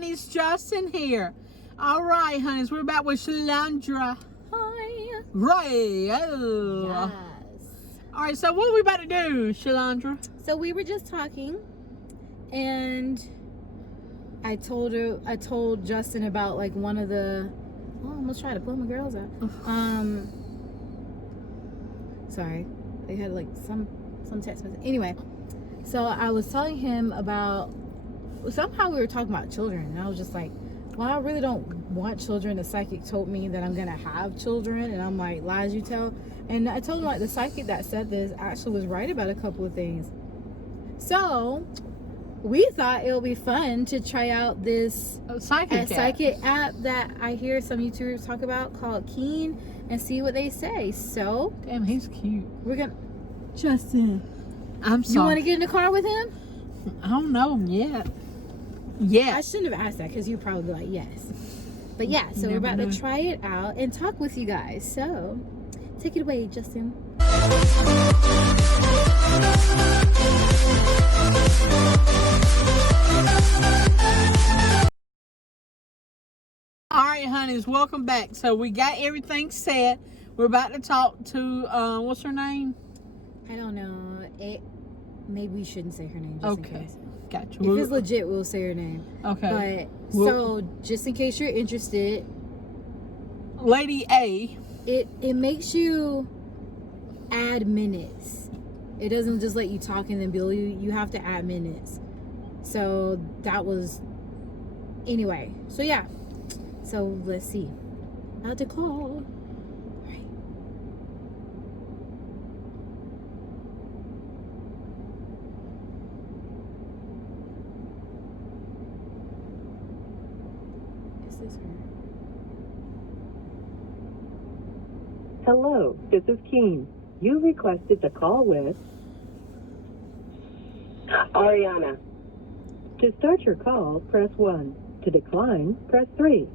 honeys, Justin here. All right, honeys, we're back with Shalandra. Hi. Right. Oh. Yes. All right, so what are we about to do, Shalandra? So we were just talking, and I told Justin about like one of the. Oh, I almost tried to pull my girls out. Sorry, they had like some text message. Anyway, so I was telling him about. Somehow we were talking about children, and I was just like, well, I really don't want children. The psychic told me that I'm gonna have children, and I'm like, lies you tell. And I told him like the psychic that said this actually was right about a couple of things. So we thought it would be fun to try out this psychic app that I hear some YouTubers talk about called Keen and see what they say. So damn, he's cute. We're gonna Justin. I'm sorry. You want to get in the car with him? I don't know yet. Yeah. I shouldn't have asked that because you'd probably be like yes. But yeah, so we're about to try it out and talk with you guys. So take it away, Justin. All right, honeys, welcome back. So we got everything set. We're about to talk to what's her name? I don't know. Maybe we shouldn't say her name just in case. Gotcha. If it's legit, we'll say her name. Okay. But so just in case you're interested, Lady A. It makes you add minutes. It doesn't just let you talk and then bill you. You have to add minutes. So that was anyway. So yeah. So let's see. About to call. Right. Is this her? Hello, this is Keen. You requested to call with Ariana. To start your call, press 1. To decline, press 3.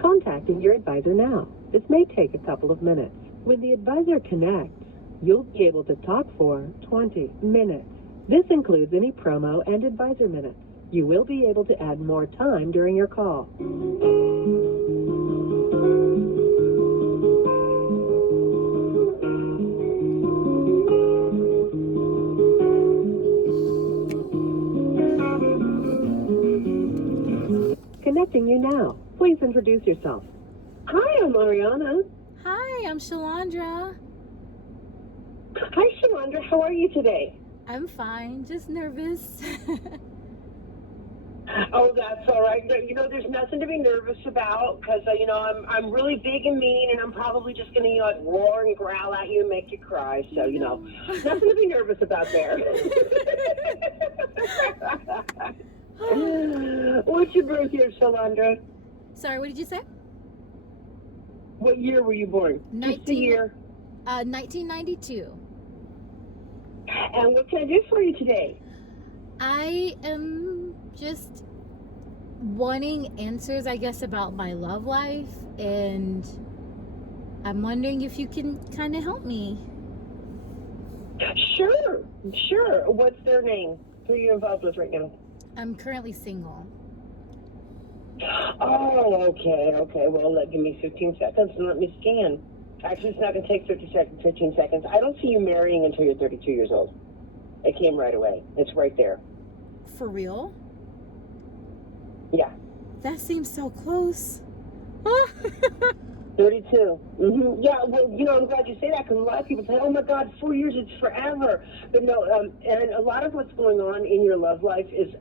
Contacting your advisor now. This may take a couple of minutes. When the advisor connects, you'll be able to talk for 20 minutes. This includes any promo and advisor minutes. You will be able to add more time during your call. Connecting you now. Please introduce yourself. Hi, I'm Ariana. Hi, I'm Shalandra. Hi, Shalandra. How are you today? I'm fine, just nervous. Oh, that's all right. You know, there's nothing to be nervous about because, you know, I'm really big and mean, and I'm probably just going to, like, roar and growl at you and make you cry. So, you know, nothing to be nervous about there. What's your birth year, Shalandra? Sorry, what did you say? What year were you born? Just the year. 1992. And what can I do for you today? I am just wanting answers, I guess, about my love life, and I'm wondering if you can kind of help me. Sure. What's their name? Who are you involved with right now? I'm currently single. Oh, okay. Well, give me 15 seconds and let me scan. Actually, it's not going to take 15 seconds. I don't see you marrying until you're 32 years old. It came right away. It's right there. For real? Yeah. That seems so close. 32. Mm-hmm. Yeah, well, you know, I'm glad you say that because a lot of people say, oh my God, 4 years, it's forever. But no, and a lot of what's going on in your love life is,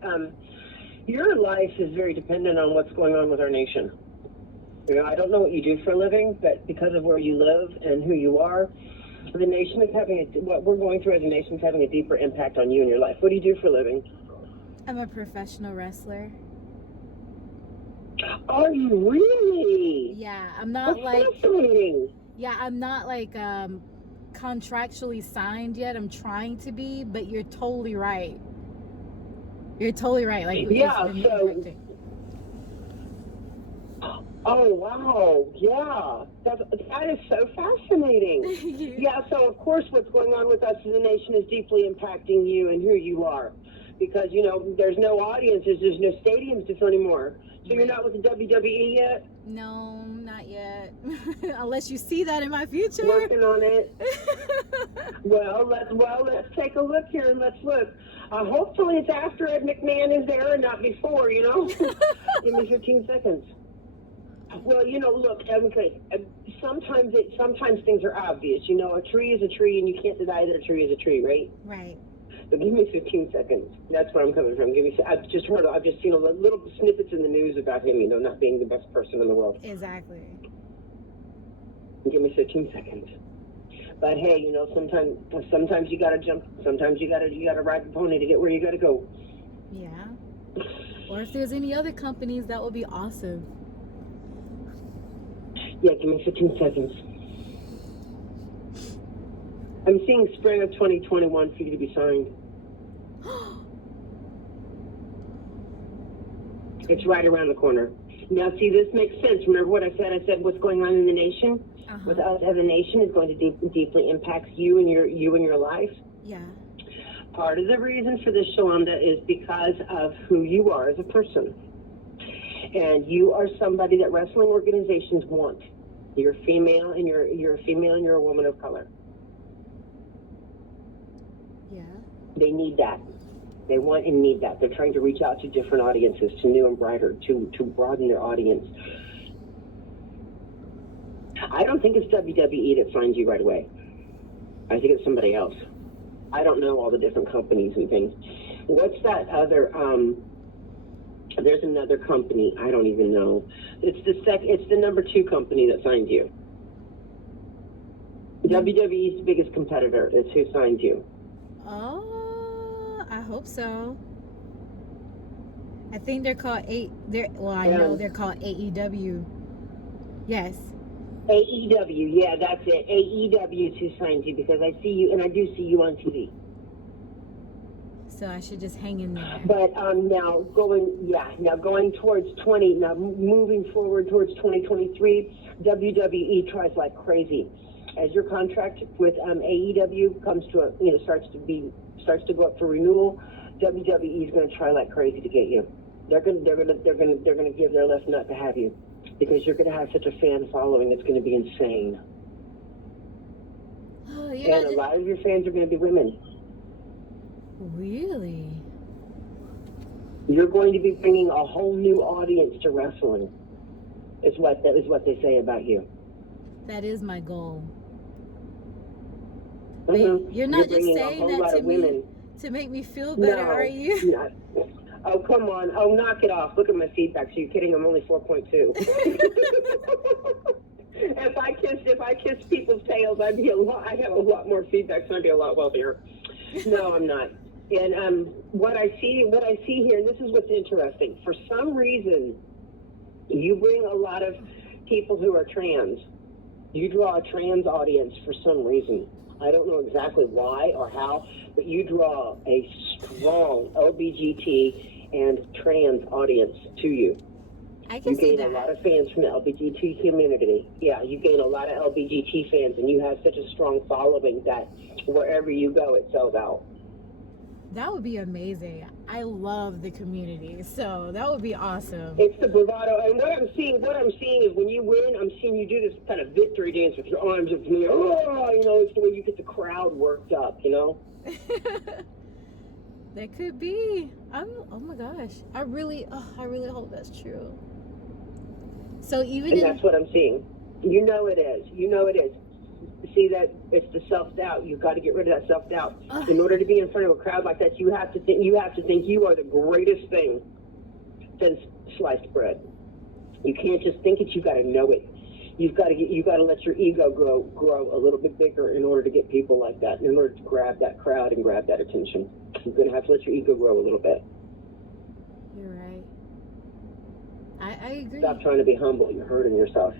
your life is very dependent on what's going on with our nation. You know, I don't know what you do for a living, but because of where you live and who you are, the nation is having what we're going through as a nation is having a deeper impact on you and your life. What do you do for a living? I'm a professional wrestler. Are you really? Yeah, I'm not fascinating. Yeah, I'm not like contractually signed yet. I'm trying to be, but you're totally right. You're totally right. Like, yeah, so. Oh, wow. Yeah. That is so fascinating. Yeah, so of course what's going on with us as a nation is deeply impacting you and who you are. because, you know, there's no audiences, there's no stadiums to fill anymore. So you're not with the WWE yet? No, not yet. Unless you see that in my future. Working on it. Well, let's take a look here and let's look. Hopefully it's after Ed McMahon is there and not before, you know? Give me 15 seconds. Well, you know, look, okay, sometimes things are obvious. You know, a tree is a tree and you can't deny that a tree is a tree, right? Right. But give me 15 seconds. That's where I'm coming from. I've just seen a little snippets in the news about him, you know, not being the best person in the world. Exactly. Give me 15 seconds. But hey, you know, sometimes you gotta jump. Sometimes you gotta ride the pony to get where you gotta go. Yeah. Or if there's any other companies, that would be awesome. Yeah, give me 15 seconds. I'm seeing spring of 2021 for you to be signed. It's right around the corner. Now, see, this makes sense. Remember what I said? I said what's going on in the nation with us as a nation is going to deeply impact you and your life. Yeah. Part of the reason for this, Shalandra, is because of who you are as a person. And you are somebody that wrestling organizations want. You're female, and you're a female, and you're a woman of color. Yeah. They need that. They want and need that. They're trying to reach out to different audiences, to new and brighter, to broaden their audience. I don't think it's WWE that signs you right away. I think it's somebody else. I don't know all the different companies and things. What's that other? There's another company. I don't even know. It's the number 2 company that signed you. WWE's the biggest competitor. It's who signed you. Oh, I hope so. I think they're called I know they're called AEW. Yes. AEW, yeah, that's it. AEW is who signed you, because I see you, and I do see you on TV. So I should just hang in there. But now going towards moving forward towards 2023, WWE tries like crazy. As your contract with AEW comes to starts to go up for renewal, WWE is going to try like crazy to get you. They're going to give their left nut to have you, because you're going to have such a fan following. It's going to be insane. Oh, and a lot of your fans are going to be women. Really? You're going to be bringing a whole new audience to wrestling. Is what they say about you. That is my goal. Mm-hmm. You're not just saying that to me to make me feel better, are you? Not. Oh, come on. Oh, knock it off. Look at my feedback. So you're kidding? I'm only 4.2. If I kiss people's tails, I'd have a lot more feedback, so I'd be a lot wealthier. No, I'm not. And what I see here, and this is what's interesting. For some reason, you bring a lot of people who are trans. You draw a trans audience for some reason. I don't know exactly why or how, but you draw a strong LBGT and trans audience to you. I can see that. You gain a lot of fans from the LBGT community. Yeah, you gain a lot of LBGT fans, and you have such a strong following that wherever you go, it sells out. That would be amazing. I love the community, so that would be awesome. It's the bravado, and what I'm seeing is when you win, I'm seeing you do this kind of victory dance with your arms up to me. Oh, it's the way you get the crowd worked up, That could be. Oh my gosh, I really hope that's true. So that's what I'm seeing. You know it is. See that it's the self-doubt. You've got to get rid of that self-doubt. In order to be in front of a crowd like that, you have to think you are the greatest thing since sliced bread. You can't just think it, you got to know it. You've got to let your ego grow a little bit bigger in order to get people like that, in order to grab that crowd and grab that attention. You're going to have to let your ego grow a little bit. You're right. I agree. Stop trying to be humble. You're hurting yourself.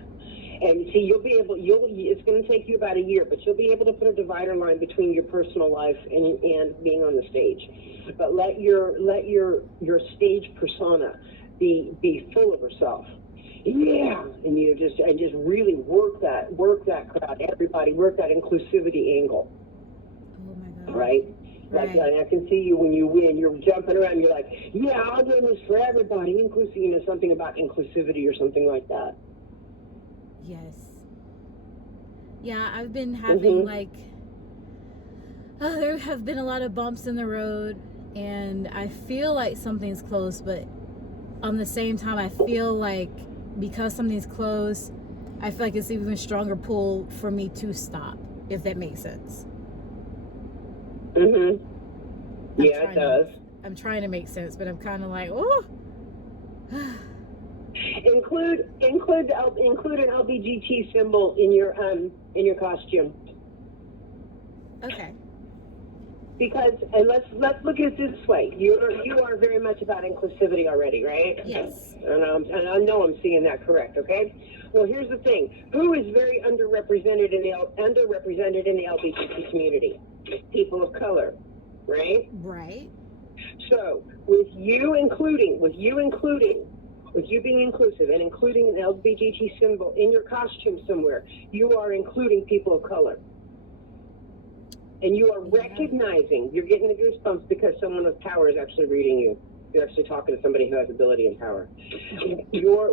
And see, it's going to take you about a year, but you'll be able to put a divider line between your personal life and being on the stage. But let your stage persona be full of herself. Yeah, and just really work that crowd, everybody, work that inclusivity angle. Oh my God. Right? Like, Right. I can see you when you win. You're jumping around. You're like, yeah, I'll do this for everybody. Inclusive, something about inclusivity or something like that. Yes. Yeah, I've been having there have been a lot of bumps in the road, and I feel like something's close, but on the same time, I feel like because something's close, I feel like it's an even stronger pull for me to stop, if that makes sense. Yeah, it does. I'm trying to make sense, but I'm kind of like, oh. Include an LBGT symbol in your costume. Okay. Because, and let's look at it this way. You are very much about inclusivity already, right? Yes. And I know I'm seeing that correct. Okay. Well, here's the thing. Who is very underrepresented in the LGBT community? People of color, right? Right. So, with you being inclusive and including an LGBT symbol in your costume somewhere, you are including people of color. And you are recognizing, you're getting the goosebumps because someone with power is actually reading you. You're actually talking to somebody who has ability and power.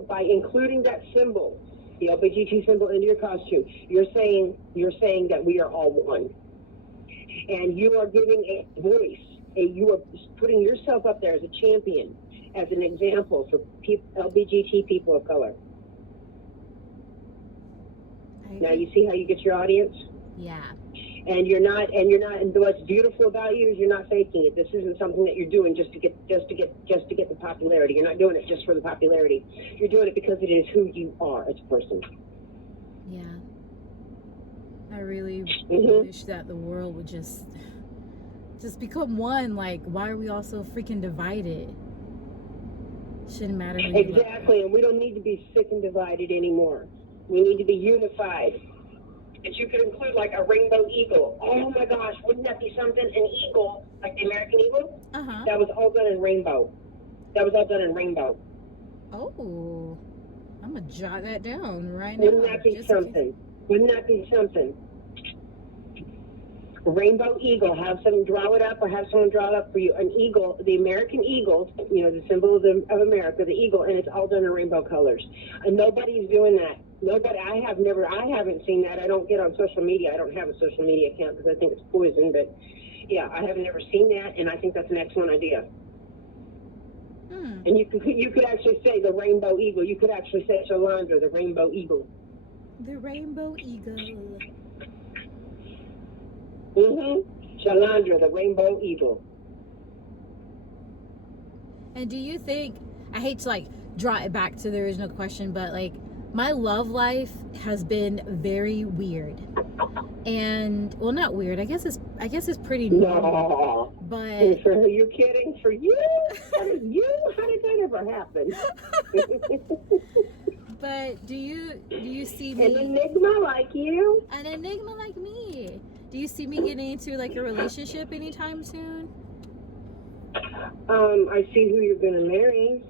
By including that symbol, the LGBT symbol into your costume, you're saying that we are all one. And you are giving a voice, you are putting yourself up there as a champion, as an example for LGBT people of color. Now you see how you get your audience? Yeah. And what's beautiful about you is you're not faking it. This isn't something that you're doing just to get the popularity. You're not doing it just for the popularity. You're doing it because it is who you are as a person. Yeah. I really wish that the world would just become one. Like, why are we all so freaking divided? Shouldn't matter who you Exactly, and we don't need to be sick and divided anymore. We need to be unified. But you could include like a rainbow eagle. Oh my gosh, wouldn't that be something? An eagle, like the American eagle? Uh-huh. That was all done in rainbow. Oh, I'm gonna jot that down right now. Wouldn't that be something? Rainbow eagle. Have someone draw it up, or have someone draw it up for you. An eagle, the American eagle, the symbol of America, the eagle, and it's all done in rainbow colors. And nobody's doing that. I haven't seen that. I don't get on social media. I don't have a social media account because I think it's poison. But yeah, I have never seen that, and I think that's an excellent idea. And you could actually say the rainbow eagle. You could actually say Shalandra, the rainbow eagle. The rainbow eagle. Shalandra, the rainbow eagle. And do you think, I hate to draw it back to the original question, but my love life has been very weird. And well, not weird. I guess it's pretty normal. No. But are you kidding? For you? How did that ever happen? But do you see me an enigma like you? An enigma like me? Do you see me getting into a relationship anytime soon? I see who you're gonna marry.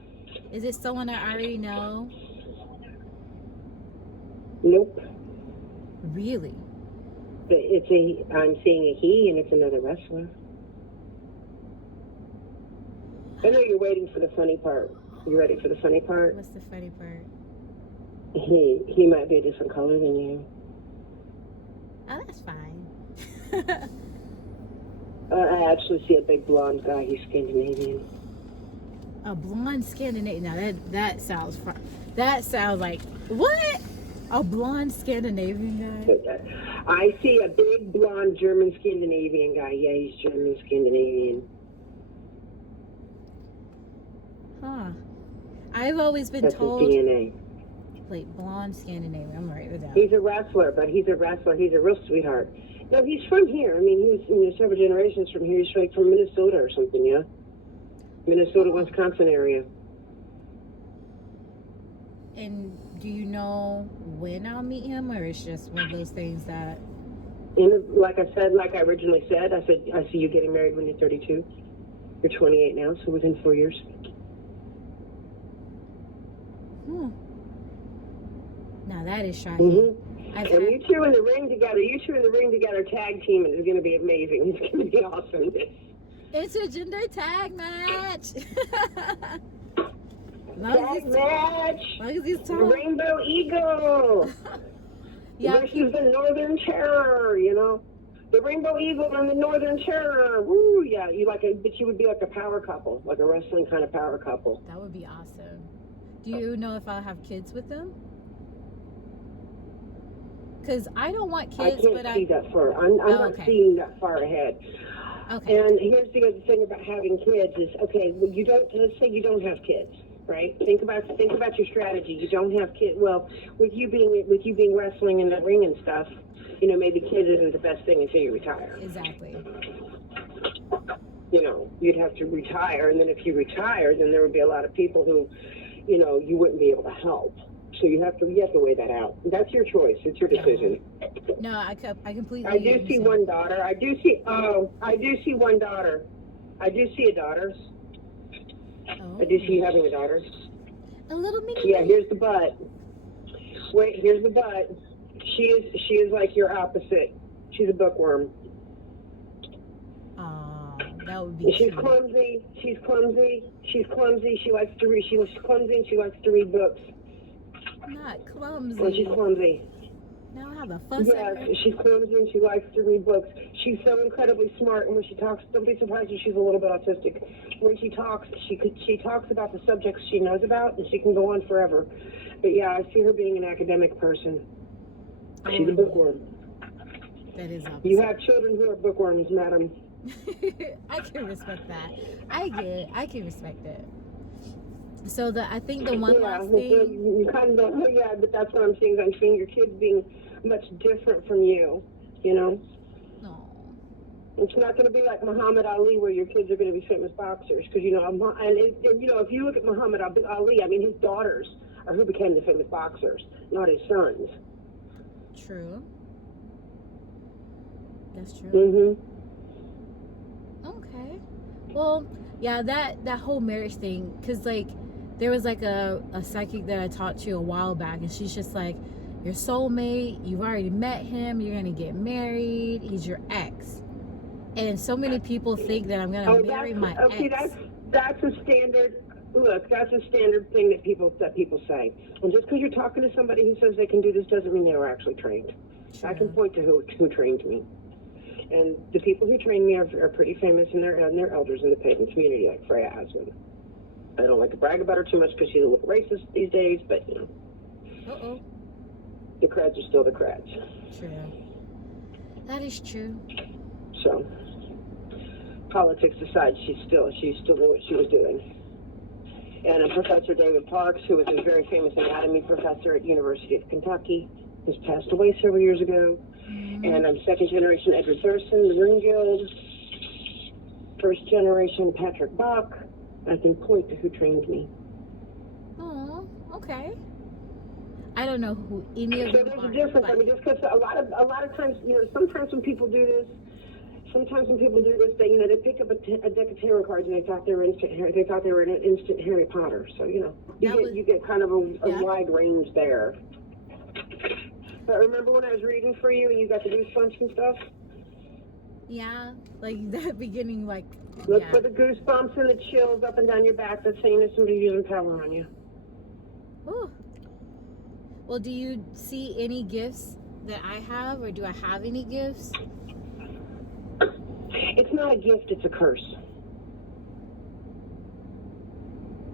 Is it someone I already know? Nope. Really? I'm seeing a he, and it's another wrestler. I know you're waiting for the funny part. You ready for the funny part? What's the funny part? He might be a different color than you. Oh, that's fine. I actually see a big blonde guy. He's Scandinavian. A blonde Scandinavian. Now that sounds fun. That sounds like what? A blonde Scandinavian guy? I see a big blonde German Scandinavian guy. Yeah, he's German Scandinavian. Huh. I've always been That's told. his DNA. Wait, blonde Scandinavian. I'm gonna write it down. He's a wrestler. He's a real sweetheart. No, he's from here. I mean, he was several generations from here. He's from Minnesota or something, yeah? Minnesota, Wisconsin area. And do you know when I'll meet him, or it's just one of those things that... Like I originally said, I see you getting married when you're 32. You're 28 now, so within 4 years. Now that is shocking. And you two in the ring together, tag team, and it's going to be amazing. It's going to be awesome. It's a gender tag match. Tag match. Long as he's The tall. Rainbow Eagle versus the Northern Terror. You know, the Rainbow Eagle and the Northern Terror. Woo, yeah. But you would be like a power couple, like a wrestling kind of power couple. That would be awesome. Do you know if I'll have kids with them? Because I don't want kids, I can't see that far. I'm not seeing that far ahead. Okay. And here's the other thing about having kids is, okay, well, let's say you don't have kids, right? Think about your strategy. You don't have kids. Well, with you being wrestling in the ring and stuff, you know, maybe kids isn't the best thing until you retire. Exactly. You know, you'd have to retire, and then if you retire, then there would be a lot of people who, you know, you wouldn't be able to help. So you have to weigh that out. That's your choice. It's your decision. No, I completely. I do see one daughter. I do see one daughter. I do see a daughter. Oh. I do see you having a daughter. A little mini. Yeah, here's the butt. Wait, here's the butt. She is like your opposite. She's a bookworm. That would be. She's clumsy. She's clumsy. She's clumsy. She likes to read. She's clumsy and she likes to read books. Not clumsy. Well, she's clumsy. Now I have a fuss Yeah, at her. she's clumsy and she likes to read books. She's so incredibly smart, and when she talks, don't be surprised if she's a little bit autistic. When she talks, she talks about the subjects she knows about, and she can go on forever. But yeah, I see her being an academic person. She's a bookworm. That is opposite. You have children who are bookworms, madam. I can respect that. I can respect that. So I think the one last thing. You kind of but that's what I'm seeing. I'm seeing your kids being much different from you. You know. No. It's not going to be like Muhammad Ali, where your kids are going to be famous boxers, because you know, and you know, if you look at Muhammad Ali, I mean, his daughters are who became the famous boxers, not his sons. True. That's true. Mhm. Okay. Well, yeah, that whole marriage thing, because like there was like a psychic that I talked to a while back, and she's just like, your soulmate, you've already met him, you're gonna get married, he's your ex. And so many people think that I'm gonna marry my ex. Okay, that's a standard. Look, that's a standard thing that people say. And just because you're talking to somebody who says they can do this doesn't mean they were actually trained. True. I can point to who trained me. And the people who trained me are pretty famous, and they're elders in the pagan community, like Freya Aslan. I don't like to brag about her too much because she's a little racist these days, but you know. The creds are still the creds. True. That is true. So, politics aside, she still knew what she was doing. And Professor David Parks, who was a very famous anatomy professor at University of Kentucky, has passed away several years ago. Mm-hmm. And I'm second generation Edward Thurston, the Rune Guild. First generation Patrick Bach. I can point to who trained me. Oh, okay. I don't know who any of So them there's are. a difference. But... I mean, just because a lot of times, you know, sometimes when people do this, they, you know, they pick up a deck of tarot cards and they thought they were an instant Harry Potter. So, you know, you get kind of a wide range there. But remember when I was reading for you and you got the goosebumps and stuff? Yeah, like that beginning, like. Look for the goosebumps and the chills up and down your back. That's saying there's somebody using power on you. Ooh. Well, do you see any gifts that I have, or do I have any gifts? It's not a gift, it's a curse.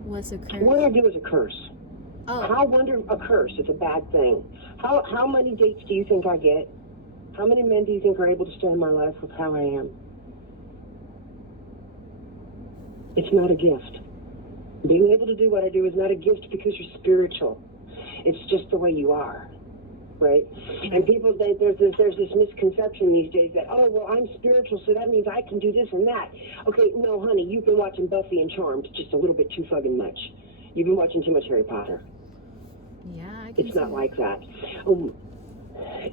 What's a curse? What I do is a curse. Oh. How wonder a curse is a bad thing. How many dates do you think I get? How many men do you think are able to stay in my life with how I am? It's not a gift. Being able to do what I do is not a gift because you're spiritual. It's just the way you are, right? And people, there's this misconception these days that, oh, well, I'm spiritual, so that means I can do this and that. Okay, no, honey, you've been watching Buffy and Charmed just a little bit too fucking much. You've been watching too much Harry Potter. Yeah, I can It's not like that.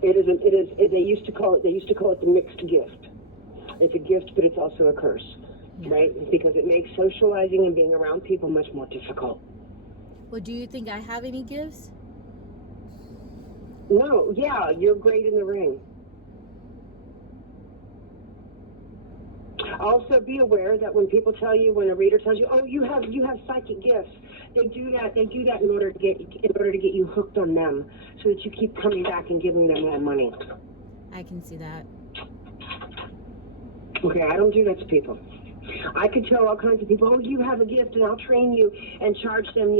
They used to call it the mixed gift. It's a gift, but it's also a curse, right? Because it makes socializing and being around people much more difficult. Well, do you think I have any gifts? No, yeah, you're great in the ring. Also, be aware that when people tell you, when a reader tells you, "Oh, you have psychic gifts," they do that in order to get you hooked on them, so that you keep coming back and giving them more money. I can see that. Okay, I don't do that to people. I could tell all kinds of people, "Oh, you have a gift, and I'll train you," and charge them,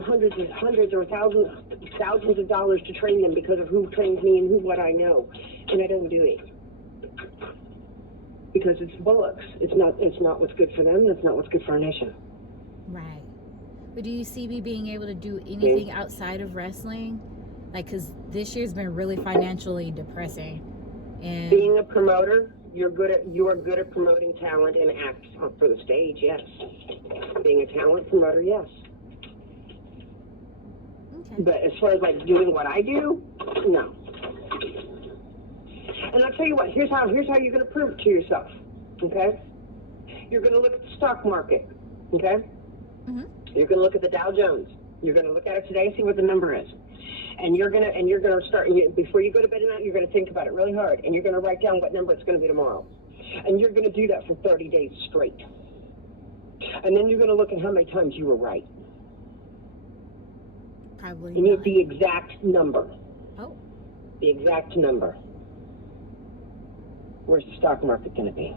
hundreds or thousands of dollars to train them because of who trains me and what I know, and I don't do it. Because it's bullocks. It's not what's good for them. That's not what's good for our nation. Right. But do you see me being able to do anything outside of wrestling? Like, because this year's been really financially depressing. And being a promoter, you are good at promoting talent and acts for the stage. Yes. Being a talent promoter, yes. Okay. But as far as like doing what I do, no. And I'll tell you what, here's how you're going to prove it to yourself, okay? You're going to look at the stock market, okay? Mm-hmm. You're going to look at the Dow Jones. You're going to look at it today and see what the number is. And you're going to start, before you go to bed at night, you're going to think about it really hard, and you're going to write down what number it's going to be tomorrow. And you're going to do that for 30 days straight. And then you're going to look at how many times you were right. Probably You need not. the exact number. Oh. The exact number. Where's the stock market going to be?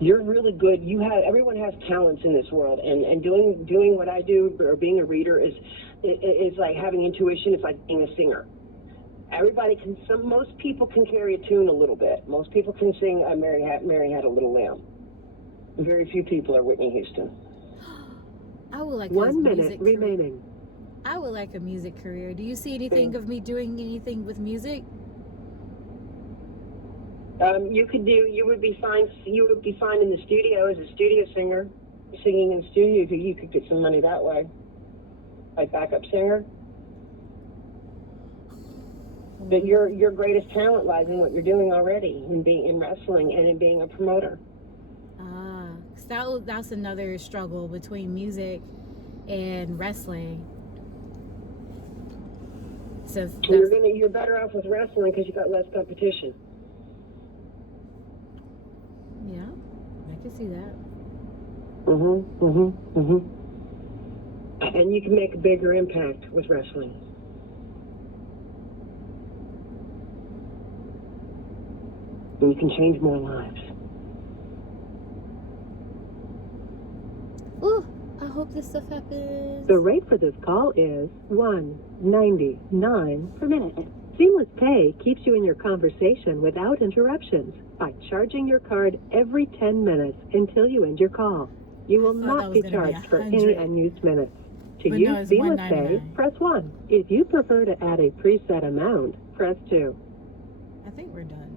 You're really good. Everyone has talents in this world, and doing what I do, or being a reader, is like having intuition. It's like being a singer. Everybody can. Most people can carry a tune a little bit. Most people can sing "Mary Had a Little Lamb." Very few people are Whitney Houston. I would like 1 minute remaining. I would like a music career. Do you see anything of me doing anything with music? You would be fine. You would be fine in the studio as a studio singer, singing in the studio. You could get some money that way, like backup singer. But your greatest talent lies in what you're doing already, in wrestling and in being a promoter. That's another struggle between music and wrestling. So you're better off with wrestling because you got less competition. Yeah, I can see that. And you can make a bigger impact with wrestling. And you can change more lives. Ooh, I hope this stuff happens. The rate for this call is $1.99 per minute. Seamless Pay keeps you in your conversation without interruptions by charging your card every 10 minutes until you end your call. You will not be charged for any unused minutes. To But use no, it's Seamless Pay, $1.99. press 1. If you prefer to add a preset amount, press 2. I think we're done.